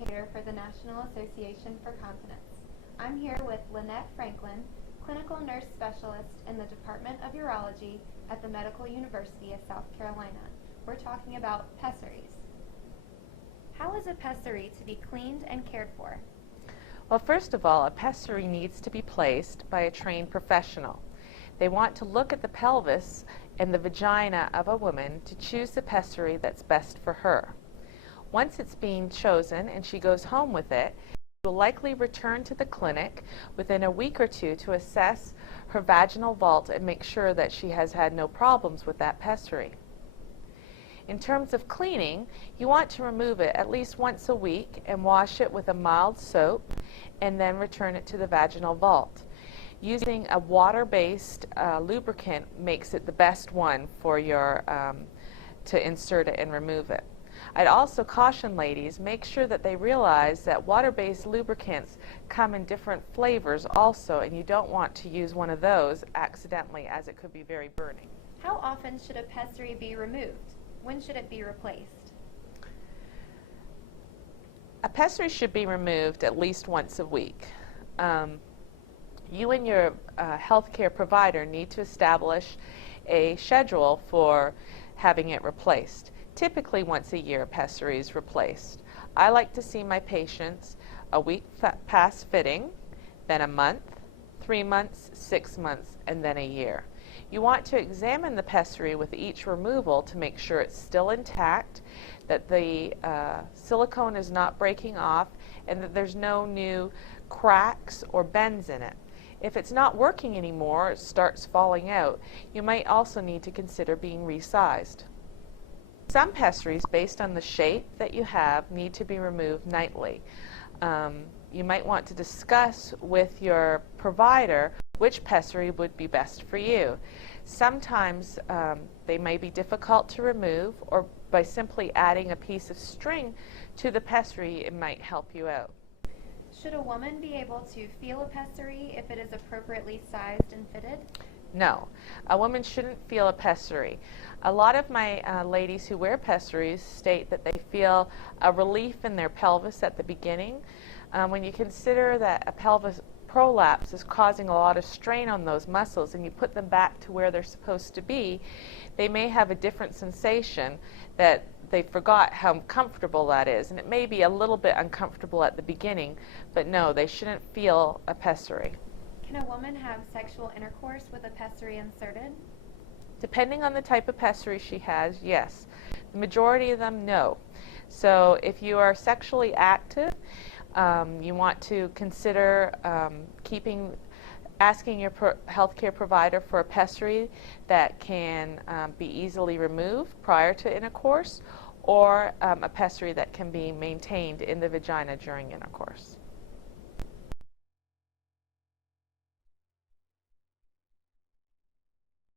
educator for the National Association for Continence. I'm here with Lynette Franklin, clinical nurse specialist in the Department of Urology at the Medical University of South Carolina. We're talking about pessaries. How is a pessary to be cleaned and cared for? Well, first of all, a pessary needs to be placed by a trained professional. They want to look at the pelvis and the vagina of a woman to choose the pessary that's best for her. Once it's being chosen and she goes home with it, she will likely return to the clinic within a week or two to assess her vaginal vault and make sure that she has had no problems with that pessary. In terms of cleaning, you want to remove it at least once a week and wash it with a mild soap and then return it to the vaginal vault. Using a water-based lubricant makes it the best one for your to insert it and remove it. I'd also caution ladies, make sure that they realize that water-based lubricants come in different flavors also, and you don't want to use one of those accidentally, as it could be very burning. How often should a pessary be removed? When should it be replaced? A pessary should be removed at least once a week. You and your healthcare provider need to establish a schedule for having it replaced. Typically once a year, a pessary is replaced. I like to see my patients a week past fitting, then a month, 3 months, 6 months, and then a year. You want to examine the pessary with each removal to make sure it's still intact, that the silicone is not breaking off, and that there's no new cracks or bends in it. If it's not working anymore, or it starts falling out, you might also need to consider being resized. Some pessaries, based on the shape that you have, need to be removed nightly. You might want to discuss with your provider which pessary would be best for you. Sometimes they may be difficult to remove, or by simply adding a piece of string to the pessary, it might help you out. Should a woman be able to feel a pessary if it is appropriately sized and fitted? No, a woman shouldn't feel a pessary. A lot of my ladies who wear pessaries state that they feel a relief in their pelvis at the beginning. When you consider that a pelvis prolapse is causing a lot of strain on those muscles and you put them back to where they're supposed to be, they may have a different sensation that they forgot how comfortable that is. And it may be a little bit uncomfortable at the beginning, but no, they shouldn't feel a pessary. Can a woman have sexual intercourse with a pessary inserted? Depending on the type of pessary she has, yes. The majority of them, no. So if you are sexually active, you want to consider asking your healthcare provider for a pessary that can be easily removed prior to intercourse, or a pessary that can be maintained in the vagina during intercourse.